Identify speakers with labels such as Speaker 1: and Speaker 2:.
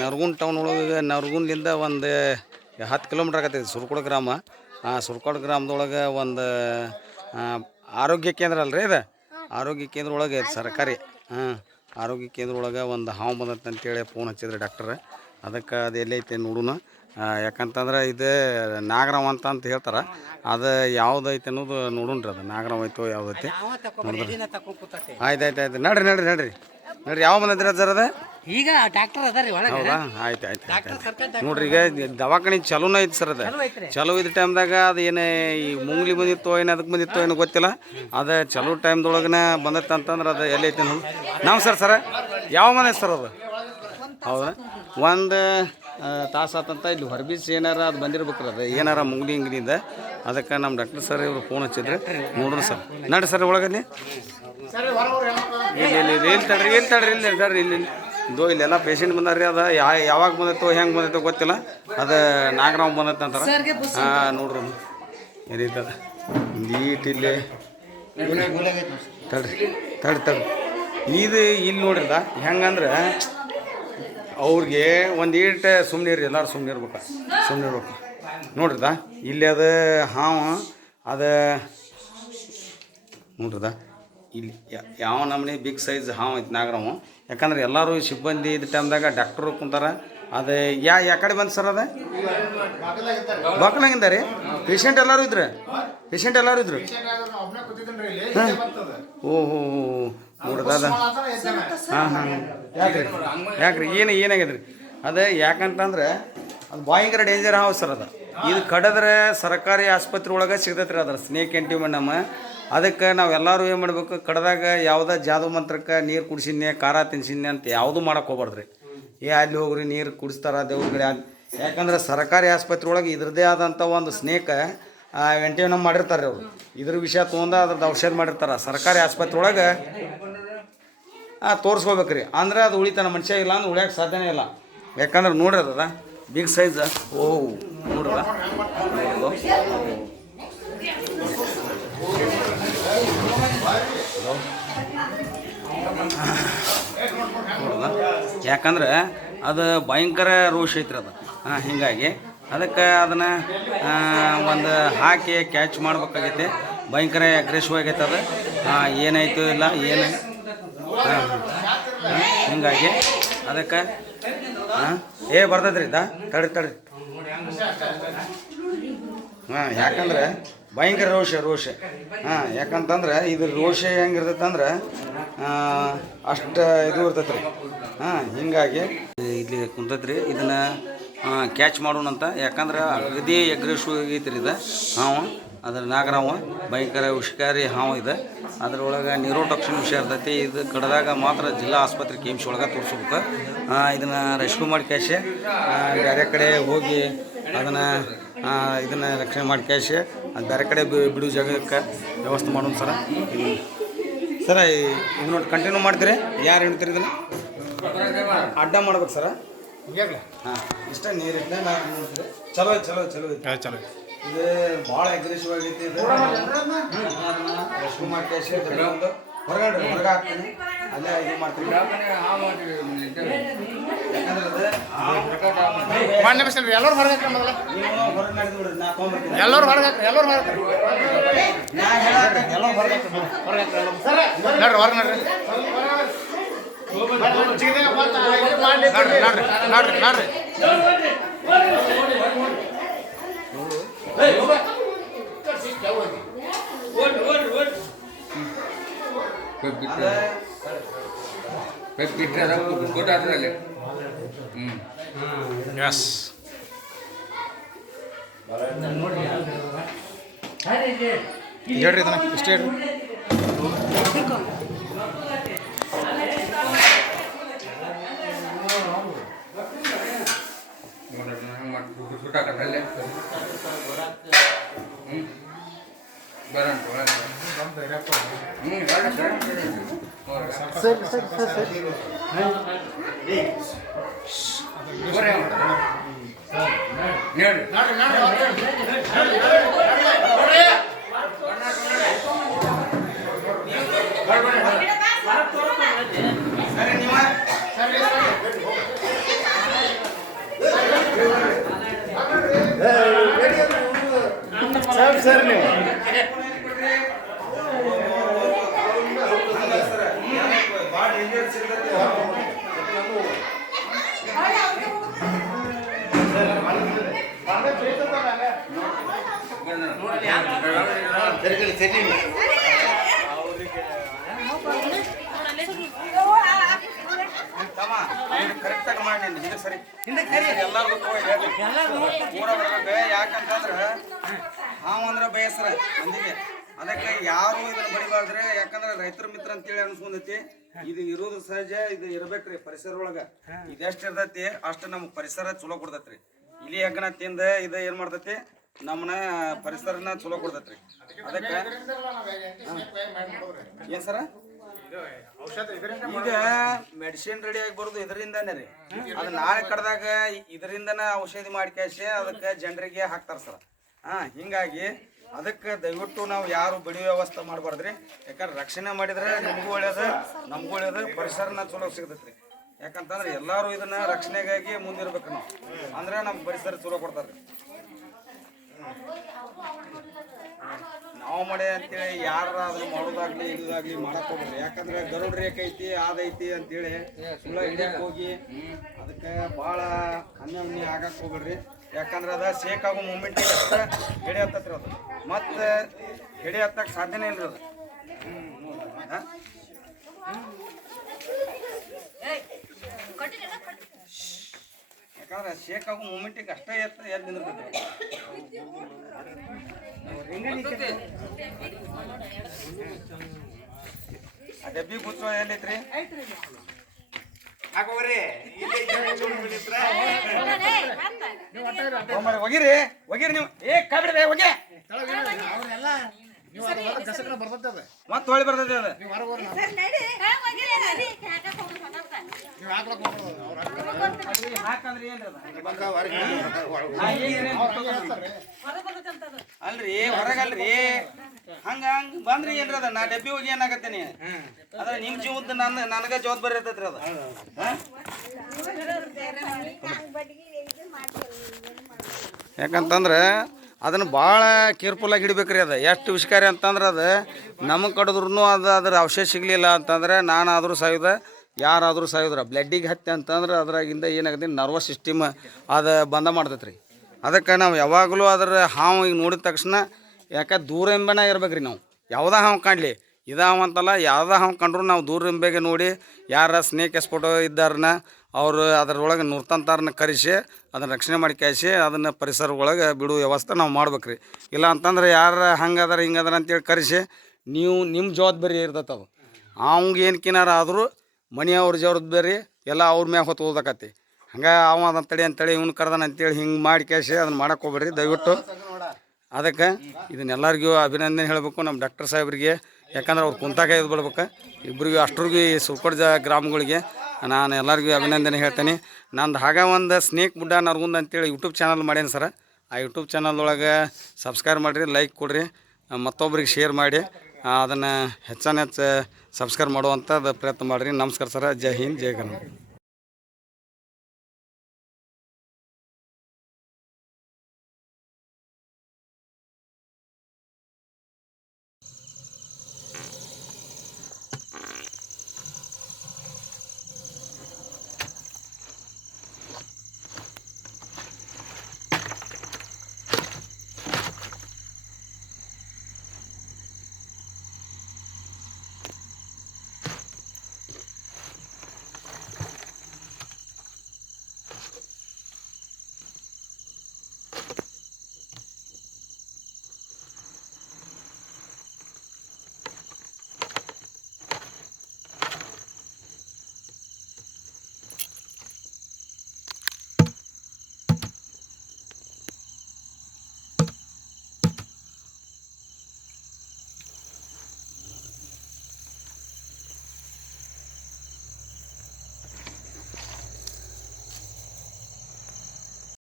Speaker 1: Nargund town ಒಳಗೆ ನರ್ಗುನ್ಲಿಂದ ಒಂದು ಹತ್ತು ಕಿಲೋಮೀಟ್ರ್ ಆಗತ್ತೈತಿ ಸುರ್ಕೋಡ್ ಗ್ರಾಮ. ಆ ಸುರ್ಕೋಡ್ ಗ್ರಾಮದೊಳಗೆ ಒಂದು ಆರೋಗ್ಯ ಕೇಂದ್ರ ಅಲ್ರಿ ಇದು ಆರೋಗ್ಯ ಕೇಂದ್ರ ಒಳಗೆ ಸರ್ಕಾರಿ. ಹಾಂ, ಆರೋಗ್ಯ ಕೇಂದ್ರ ಒಳಗೆ ಒಂದು ಹಾವು ಬಂದತ್ತೆ ಅಂತೇಳಿ ಫೋನ್ ಹಚ್ಚಿದ್ರಿ ಡಾಕ್ಟ್ರ ಅದಕ್ಕೆ ಅದು ಎಲ್ಲೈತೆ ನೋಡೋಣ ಯಾಕಂತಂದ್ರೆ ಇದು ನಾಗರಾವ್ ಅಂತ ಅಂತ ಹೇಳ್ತಾರೆ. ಅದು ಯಾವುದೈತೆ ಅನ್ನೋದು ನೋಡೋಣ್ರಿ ಅದು. ನಾಗರಾವ್ ಐತೋ ಯಾವ್ದೈತಿ ಆಯ್ತು ಆಯ್ತು ಆಯ್ತು. ನಡ್ರಿ ನಡ್ರಿ ನಡ್ರಿ. ನಡ್ರಿ ಯಾವ ಮನೆ ಹತ್ರ ಸರ್ ಅದ?
Speaker 2: ಈಗ ಡಾಕ್ಟರ್ ಅದಾರಿ ಒಳಗೆ.
Speaker 1: ಹೌದಾ? ಆಯ್ತು ಆಯ್ತು ನೋಡ್ರಿ ಈಗ ದವಾಖಾನೆ ಚಲೋನ ಐತಿ ಸರ್ ಅದು. ಚಲೋ ಇದ್ದ ಟೈಮ್ದಾಗ ಅದು ಏನು ಈ ಮುಂಗ್ಲಿ ಬಂದಿತ್ತೋ ಏನು ಅದಕ್ಕೆ ಬಂದಿತ್ತೋ ಏನೋ ಗೊತ್ತಿಲ್ಲ. ಅದು ಚಲೋ ಟೈಮ್ದೊಳಗನ ಬಂದತ್ತೆ ಅಂತಂದ್ರೆ ಅದು ಎಲ್ಲೈತೆ ಐತಿ ನಾವು ಸರ್ ಸರ? ಯಾವ ಮನೆ ಸರ್ ಅದು? ಹೌದಾ? ಒಂದು ತಾಸು ಆತಂತ ಇಲ್ಲಿ ಹೊರಬೀಸಿ ಏನಾರ ಅದು ಬಂದಿರ್ಬೇಕ್ರಿ ಅದು. ಏನಾರ ಮುಂಗ್ಲಿ ಇಂಗ್ಲಿಂದ ಅದಕ್ಕೆ ನಮ್ಮ ಡಾಕ್ಟರ್ ಸರ್ ಇವರು ಫೋನ್ ಹಚ್ಚಿದ್ರೆ. ನೋಡ್ರಿ ಸರ್. ನಡ್ರಿ ಸರ್ ಒಳಗಲ್ಲಿ ಇಲ್ಲಿ ಇಲ್ಲಿ ತಡ್ರಿ ಇಲ್ಲಿ ತಡ್ರಿ ಇಲ್ಲಿ ಸರ್ ಇಲ್ಲಿ ದೋ ಇದು ಇಲ್ಲೆಲ್ಲ ಪೇಷಂಟ್ ರೀ ಅದು. ಯಾ ಯಾವಾಗ ಬಂದೈತೋ ಹೆಂಗೆ ಬಂದೈತೋ ಗೊತ್ತಿಲ್ಲ. ಅದು ನಾಗರಾವ್ ಬಂದೈತೆ ಅಂತಾರೆ. ಹಾಂ ನೋಡ್ರಿ ಅದು. ಏನೈತದ ನೀಟ್ ಇಲ್ಲಿ. ತಡ್ರಿ ತಡ್ರಿ ತಡ್ರಿ. ಇದು ಇಲ್ಲಿ ನೋಡ್ರಿದ ಹೆಂಗಂದ್ರೆ ಅವ್ರಿಗೆ ಒಂದು ಈಟ ಸುಮ್ಮನೆ ಇರ್ರಿ ಎಲ್ಲರೂ ಸುಮ್ಮನೆ ಇರ್ಬೇಕು ಸುಮ್ಮನೆ ಇರ್ಬೇಕು. ನೋಡ್ರಿದ? ಇಲ್ಲಿ ಅದು ಹಾವು ಅದು ನೋಡ್ರಿದ? ಇಲ್ಲಿ ಯಾವ ನಮೂನಿ ಬಿಗ್ ಸೈಜ್ ಹಾವು ಐತಿ ನಾಗರಾವು. ಯಾಕಂದ್ರೆ ಎಲ್ಲರೂ ಸಿಬ್ಬಂದಿ ಇದ್ದ ಟೈಮ್ದಾಗ ಡಾಕ್ಟ್ರು ಕುಂತಾರ. ಅದು ಯಾ ಯಾ ಕಡೆ ಬಂದು ಸರ್ ಅದ? ಬಾಕ್ಲಾಗಿಂದ ರೀ? ಪೇಷಂಟ್ ಎಲ್ಲರೂ ಇದ್ರು? ಪೇಷಂಟ್ ಎಲ್ಲರೂ ಇದ್ರು? ಓಹೋ. ನೋಡ್ದ ಹಾಂ ಹಾಂ. ಯಾಕ್ರಿ? ಯಾಕ್ರಿ? ಏನು ಏನಾಗ್ಯದ್ರಿ? ಅದೇ ಯಾಕಂತಂದ್ರೆ ಅದು ಭಯಂಕರ ಡೇಂಜರ್ ಹಾವು ಸರ್ ಅದು. ಇದು ಕಡದ್ರೆ ಸರ್ಕಾರಿ ಆಸ್ಪತ್ರೆ ಒಳಗೆ ಸಿಗ್ತೈತ್ರಿ ಅದ್ರ ಸ್ನೇಕ್ ಮಣ್ಣಮ್ಮ ಅದಕ್ಕೆ ನಾವೆಲ್ಲರೂ ಏನು ಮಾಡಬೇಕು? ಕಡದಾಗ ಯಾವುದೇ ಜಾದು ಮಂತ್ರಕ್ಕೆ ನೀರು ಕುಡಿಸಿದ್ನೆ ಖಾರ ತಿನ್ಸಿದ್ನೆ ಅಂತ ಯಾವುದೂ ಮಾಡಕ್ಕೆ ಹೋಗ್ಬಾರ್ದ್ರಿ. ಏ, ಅಲ್ಲಿ ಹೋಗ್ರಿ, ನೀರು ಕುಡಿಸ್ತಾರ ದೇವ್ರಗಡೆ ಯಾಕಂದ್ರೆ ಸರ್ಕಾರಿ ಆಸ್ಪತ್ರೆ ಒಳಗೆ ಇದ್ರದ್ದೇ ಆದಂಥ ಒಂದು ಸ್ನೇಕ್ ವೆಂಟಿನಮ್ ಮಾಡಿರ್ತಾರೆ ಅವರು. ಇದ್ರ ವಿಷಯ ತೊಗೊಂಡ ಅದ್ರದ್ದು ಔಷಧ ಮಾಡಿರ್ತಾರೆ. ಸರ್ಕಾರಿ ಆಸ್ಪತ್ರೆ ಒಳಗೆ ತೋರಿಸ್ಕೋಬೇಕ್ರಿ. ಅಂದ್ರೆ ಅದು ಉಳಿತಾನ ಮನುಷ್ಯ ಇಲ್ಲ ಅಂದ್ರೆ ಉಳಿಯೋಕೆ ಸಾಧ್ಯನೇ ಇಲ್ಲ. ಯಾಕಂದ್ರೆ ನೋಡ್ರಿ ಅದ ಬಿಗ್ ಸೈಜ್ ಓ ನೋಡ್ರದ ನೋಡ್ರದ ಯಾಕಂದ್ರೆ ಅದು ಭಯಂಕರ ರೋಷ ಐತ್ರಿ ಅದು. ಹಾಂ, ಹಿಂಗಾಗಿ ಅದಕ್ಕೆ ಅದನ್ನು ಒಂದು ಹಾಕಿ ಕ್ಯಾಚ್ ಮಾಡ್ಬೇಕಾಗೈತೆ. ಭಯಂಕರ ಅಗ್ರೆಸಿವ್ ಆಗೈತೆ ಅದು. ಹಾಂ ಏನಾಯ್ತು ಇಲ್ಲ, ಏನು ಹಾಂ ಹಿಂಗಾಗಿ ಅದಕ್ಕೆ ಏ ಬರ್ತದ್ರಿ ದಾ, ತಡ್ರಿ ತಡ್ರಿ. ಹಾಂ, ಯಾಕಂದ್ರೆ ಭಯಂಕರ ರೋಷ ರೋಷ. ಹಾಂ, ಯಾಕಂತಂದ್ರೆ ಇದ್ರ ರೋಷ ಹೆಂಗಿರ್ತೈತಂದ್ರೆ ಅಷ್ಟು ಇದು ಇರ್ತೈತೆ ರೀ ಹಾಂ, ಹಿಂಗಾಗಿ, ಇಲ್ಲಿ ಕುಂತೈತ್ರಿ, ಇದನ್ನು ಕ್ಯಾಚ್ ಮಾಡೋಣ ಅಂತ ಯಾಕಂದ್ರೆ ಅಗದಿ ಎಗ್ರೆಸಿವ್ ಆಗೈತೆ ರೀ ಇದು. ಹಾವು ಅದ್ರ ನಾಗರಾವ ಭಯಂಕರ ಹುಷಿಕಾರಿ ಹಾವು ಇದೆ. ಅದ್ರೊಳಗೆ ನ್ಯೂರೋಟಾಕ್ಸಿನ್ ವಿಷಯ ಇರ್ತೈತಿ. ಇದು ಕಡದಾಗ ಮಾತ್ರ ಜಿಲ್ಲಾ ಆಸ್ಪತ್ರೆ ಕೆ ಎಂ ಸಿ ಒಳಗೆ ತೋರಿಸ್ಬೇಕು. ಇದನ್ನು ರೆಸ್ಕ್ಯೂ ಮಾಡಿ ಕ್ಯಾಶೆ ಬೇರೆ ಕಡೆ ಹೋಗಿ ಅದನ್ನು ಇದನ್ನು ರಕ್ಷಣೆ ಮಾಡಿ ಕ್ಯಾಶೆ ಅದು ಬೇರೆ ಕಡೆ ಬಿಡು ಜಾಗಕ್ಕೆ ವ್ಯವಸ್ಥೆ ಮಾಡೋಣ ಸರ. ಸರ ಇದು ನೋಡಿ ಕಂಟಿನ್ಯೂ ಮಾಡ್ತೀರಿ. ಯಾರು ಹೇಳ್ತೀರಿ ಇದನ್ನು? ಅಡ್ಡ ಮಾಡ್ಬೇಕು ಸರ. ಹಾಂ. ಇಷ್ಟ ನೀರಿದ್ದ ಚಲೋ ಐತೆ ಚಲೋ ಐತೆ, ಚಲೋ ಐತೆ
Speaker 3: ಚಲೋ
Speaker 1: ಇದು ಭಾಳ ಅಗ್ರೆಸಿವ್ ಆಗೈತಿ ಇದು. ರೆಸ್ಕ್ಯೂ ಮಾಡಿ ಕ್ಯಾಶೆ ಒಂದು ಹೊರಗಡೆ ಹೊರಗೆ ಹಾಕ್ತೀನಿ. ಅಲ್ಲೇ ಇದು ಮಾಡ್ತೀನಿ. ಯಾಕಂದ್ರೆ ಅದು
Speaker 3: ಮಣ್ಣೆ ಬಿಸಿಲ್ರಿ ಎಲ್ಲರೂ ಹೊರಗೆ ಹಾಕ್ರಿ ಮೊದಲ.
Speaker 1: ನೀವು ಹೊರಗೆ ನಡೆದು ಬಿಡ್ರಿ ನಾ ತೊಗೊಂಡ್ಬಿಡ್ತೀನಿ
Speaker 3: ಎಲ್ಲರೂ ಹೊರಗೆ ಹಾಕ್ರಿ ಎಲ್ಲರೂ ಹೊರಗೆ ಹಾಕ್ರಿ.
Speaker 1: ನಾ ಹೇಳಾಕ ಎಲ್ಲ ಹೊರಗೆ ಹಾಕ್ತೀನಿ.
Speaker 3: ನೋಡ್ರಿ ಹೊರಗೆ ನೋಡ್ರಿ ನೋಡ್ರಿ ನೋಡ್ರಿ. ಎಸ್ ಹೇಳ್ರಿ ಇದನ್ನ ಇಷ್ಟೇ ಹೇಳ್ರಿ.
Speaker 1: छोटा कटहल
Speaker 4: है गरम
Speaker 3: सर सर सर सर बोरे
Speaker 4: नेड नेड
Speaker 3: नेड नेड ಸರ್ ನೀವು
Speaker 1: ಭಾಳ ಡೇಂಜರ್ಸ್ ಇರ್ತೈತಿ ಕರೆಕ್ಟಾಗಿ ಮಾಡಿ ಹಿಂದೆ ಸರಿ ಎಲ್ಲಾರ್ಗೂ ತಗೋ ಹೇಳಿ. ಪೂರ ಬರ್ಬೇಕು ಯಾಕಂತಂದ್ರೆ ಹಾವು ಅಂದ್ರೆ ಬೇಸರ ಮಂದಿಗೆ ಅದಕ್ಕೆ ಯಾರು ಇದನ್ನ ಬಡಿಬಾರ್ದ್ರೆ? ಯಾಕಂದ್ರೆ ರೈತರ ಮಿತ್ರ ಅಂತೇಳಿ ಅನ್ಸ್ಕೊಂಡೈತಿ. ಇದು ಇರೋದು ಸಹಜ ಇದು ಇರ್ಬೇಕ್ರಿ ಪರಿಸರ ಒಳಗ ಇದೆಷ್ಟ ಇರ್ತೈತಿ ಅಷ್ಟು ನಮ್ಗೆ ಪರಿಸರ ಚಲೋ ಕೊಡ್ತೈತ್ರಿ. ಇಲಿ ಹೆಗ್ಗಣ ತಿಂದ ಇದು ಏನ್ ಮಾಡ್ತೈತಿ ನಮ್ಮನ ಪರಿಸರನ ಚಲೋ ಕೊಡ್ತೈತ್ರಿ. ಅದಕ್ಕೆ ಏನ್ ಸರ? ಈಗ ಮೆಡಿಸಿನ್ ರೆಡಿ ಆಗಿ ಬರೋದು ಇದರಿಂದಾನೇ ರೀ. ಅದು ನಾಳೆ ಕಡ್ದಾಗ ಇದರಿಂದನ ಔಷಧಿ ಮಾಡ್ಕೇಸಿ ಅದಕ್ಕೆ ಜನರಿಗೆ ಹಾಕ್ತಾರ ಸರ್. ಹಾ ಹಿಂಗಾಗಿ ಅದಕ್ಕೆ ದಯವಿಟ್ಟು ನಾವು ಯಾರು ಬಿಡಿ ವ್ಯವಸ್ಥೆ ಮಾಡಬಾರ್ದ್ರಿ. ಯಾಕಂದ್ರೆ ರಕ್ಷಣೆ ಮಾಡಿದ್ರೆ ನಮಗೂ ಒಳ್ಳೇದು ನಮಗೂ ಒಳ್ಳೇದು, ಪರಿಸರನ ಚಲೋ ಸಿಗ್ತೈತ್ರಿ. ಯಾಕಂತಂದ್ರೆ ಎಲ್ಲರೂ ಇದನ್ನ ರಕ್ಷಣೆಗಾಗಿ ಮುಂದಿರ್ಬೇಕು ನಾವು. ಅಂದ್ರೆ ನಮ್ಮ ಪರಿಸರ ಚಲೋ ಕೊಡ್ತಾರೆ ನಾವು ಮಾಡಿ ಅಂತೇಳಿ ಯಾರ ಅದನ್ನ ಮಾಡೋದಾಗ್ಲಿ, ಇದಾಗ್ಲಿ ಮಾಡಕ್ ಹೋಗ್ರಿ ಯಾಕಂದ್ರೆ ಗರುಡ ರೇಖೆ ಐತಿ ಅದೈತಿ ಅಂತೇಳಿ ಸುಳ್ಳ ಹಿಡಿಯಕ್ ಹೋಗಿ ಅದಕ್ಕೆ ಭಾಳ ಅನ್ಯ ಆಗಕ್ ಹೋಗ್ಬೇಡ್ರಿ. ಯಾಕಂದ್ರೆ ಅದ ಶೇಕ್ ಆಗೋ ಮೂಮೆಂಟ್ ಅಷ್ಟೇ ಹಿಡಿ ಹತ್ತತ್ರಿ ಅದು ಮತ್ತೆ ಹಿಡಿ ಹತ್ತಕ್ಕೆ ಸಾಧ್ಯನೇ ಇಲ್ಲ ಅದು? ಯಾಕಂದ್ರೆ ಶೇಕ್ ಆಗೋ ಮೂಮೆಂಟಿಗೆ ಅಷ್ಟೇ ಎತ್ತ ಎದ್ದು ನಿಂದಿರ್ತೈತಿ ಆ ಡಬ್ಬಿ ಗುಚ್ಚೋ ಎಲ್ಲೈತ್ರಿ ಹೋಗಿರಿ ಒಗಿರಿ ನೀವು. ಏ ಕಬಿಡ್ರಿ
Speaker 3: ಹೋಗಿ
Speaker 1: ಮತ್ತೆ ಹೊಳಿ ಬರ್ತೈತಿ ಅದು.
Speaker 3: ಹೋಗ್ರಿ
Speaker 1: ಹಾಕಂದ್ರೆ ಏನ್ರಿ ಅಲ್ರಿ ಹೊರಗಲ್ರಿ. ಹಂಗ ಹಂಗ ಬಂದ್ರಿ ಏನ್ರಿ ಅದ? ನಾ ಡಬ್ಬಿ ಹೋಗಿ ಏನಾಗತ್ತೇನಿ? ಅದ್ರ ನಿಮ್ ಜೀವದ ನನ್ನ ನನಗ ಜವಾಬ್ದಾರಿ ಇರ್ತೈತ್ರಿ ಅದು. ಹಾ? ಯಾಕಂತಂದ್ರೆ ಅದನ್ನು ಭಾಳ ಕೇರ್ಫುಲ್ಲಾಗಿ ಹಿಡಿಬೇಕ್ರಿ ಅದು. ಎಷ್ಟು ವಿಷಕಾರಿ ಅಂತಂದ್ರೆ ಅದು, ನಮಗೆ ಕಡಿದ್ರೂ ಅದು, ಅದ್ರ ಅವಶೇಷ ಸಿಗಲಿಲ್ಲ ಅಂತಂದ್ರೆ ನಾನಾದರೂ ಸಾಯುದ, ಯಾರಾದರೂ ಸಾಯುದ್ರ. ಬ್ಲಡ್ಡಿಗೆ ಹತ್ತಿ ಅಂತಂದ್ರೆ ಅದ್ರಾಗಿಂದ ಏನಾಗತ್ತೆ ನರ್ವಸ್ ಸಿಸ್ಟಮ್ ಅದು ಬಂದ ಮಾಡ್ತೈತೆ ರೀ ಅದಕ್ಕೆ ನಾವು ಯಾವಾಗಲೂ ಅದರ ಹಾವು ಈಗ ನೋಡಿದ ತಕ್ಷಣ ಯಾಕೆ ದೂರ ಎಂಬನ ರೀ ನಾವು. ಯಾವುದೇ ಹಾವು ಕಾಣಲಿ? ಇದಾವ ಅಂತಲ್ಲ ಯಾವುದೇ ಹಾವು ಕಂಡ್ರು ನಾವು ದೂರ ಬೇಗ ನೋಡಿ, ಯಾರ ಸ್ನೇಕ್ ಎಸ್ಪೋಟೋ ಇದ್ದಾರನ್ನ ಅವರು ಅದರೊಳಗೆ ನೂರ್ತಂತಾರನ್ನ ಕರೆಸಿ, ಅದನ್ನು ರಕ್ಷಣೆ ಮಾಡಿ ಕಾಯಿಸಿ, ಅದನ್ನು ಪರಿಸರ ಒಳಗೆ ಬಿಡುವ ವ್ಯವಸ್ಥೆ ನಾವು ಮಾಡ್ಬೇಕು ರೀ ಇಲ್ಲ ಅಂತಂದ್ರೆ ಯಾರು ಹಂಗೆ ಹಿಂಗದಾರ ಅದಾರ ಅಂತೇಳಿ ಕರೆಸಿ, ನೀವು ನಿಮ್ಮ ಜವಾಬ್ದಾರಿ ಇರ್ತೈತೆ ಅದು. ಏನು ಕಿನಾರ ಆದರೂ, ಮನೆಯವ್ರ ಜವಾಬ್ದಾರಿ ಎಲ್ಲ ಅವ್ರ ಮ್ಯಾಗ ಹೊತ್ತು ಓದಕತ್ತಿ ಹಂಗೆ ಅವ ಅದಂತೇಳಿ ಅಂತೇಳಿ, ಇವ್ನು ಕರ್ದಾನ ಅಂತೇಳಿ ಹಿಂಗೆ ಮಾಡಿ ಕ್ಯಾಶಿ ಅದನ್ನು ಮಾಡಕ್ಕೆ ಹೋಗ್ಬೇಡ್ರಿ ದಯವಿಟ್ಟು. ಅದಕ್ಕೆ ಇದನ್ನೆಲ್ಲರಿಗೂ ಅಭಿನಂದನೆ ಹೇಳಬೇಕು ನಮ್ಮ ಡಾಕ್ಟರ್ ಸಾಹೇಬ್ರಿಗೆ. ಯಾಕಂದ್ರೆ ಅವ್ರು ಕುಂತಾಗ ಇದು ಬಿಡ್ಬೇಕು. ಇಬ್ಬರಿಗೂ ಅಷ್ಟ್ರಿಗೂ ಈ ಸುರ್ಕೊಡ್ಜ ಗ್ರಾಮಗಳಿಗೆ ನಾನು ಎಲ್ಲರಿಗೂ ಅಭಿನಂದನೆ ಹೇಳ್ತೇನೆ. ನಂದು ಹಾಗೆ ಒಂದು ಸ್ನೇಕ್ ಬುಡ್ಡ ನರ್ಗುಂದ್ ಅಂತೇಳಿ ಯೂಟ್ಯೂಬ್ ಚಾನಲ್ ಮಾಡೇನಿ ಸರ. ಆ ಯೂಟ್ಯೂಬ್ ಚಾನಲ್ದೊಳಗೆ ಸಬ್ಸ್ಕ್ರೈಬ್ ಮಾಡಿರಿ ಲೈಕ್ ಕೊಡಿರಿ, ಮತ್ತೊಬ್ರಿಗೆ ಶೇರ್ ಮಾಡಿ ಅದನ್ನು ಹೆಚ್ಚಾನ ಹೆಚ್ಚು ಸಬ್ಸ್ಕ್ರೈಬ್ ಮಾಡುವಂಥದ್ದು ಪ್ರಯತ್ನ ಮಾಡಿರಿ. ನಮಸ್ಕಾರ ಸರ್, ಜೈ ಹಿಂದ್, ಜೈ ಕರ್ನಾಟಕ.